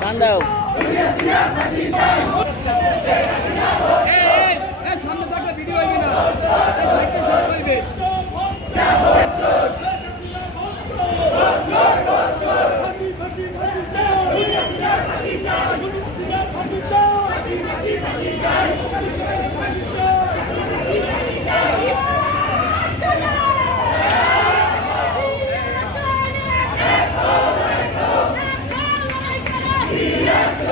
দান দাও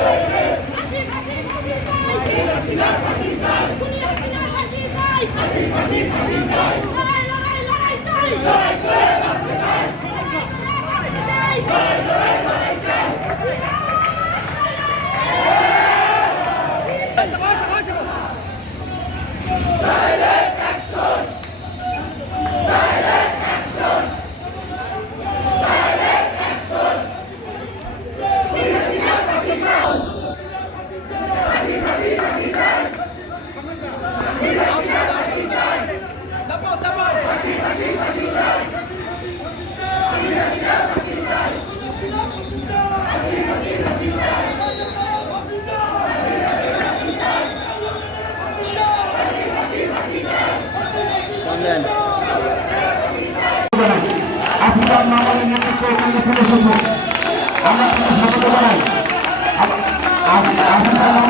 গান দেন আসিফার মামলের নেন আমরা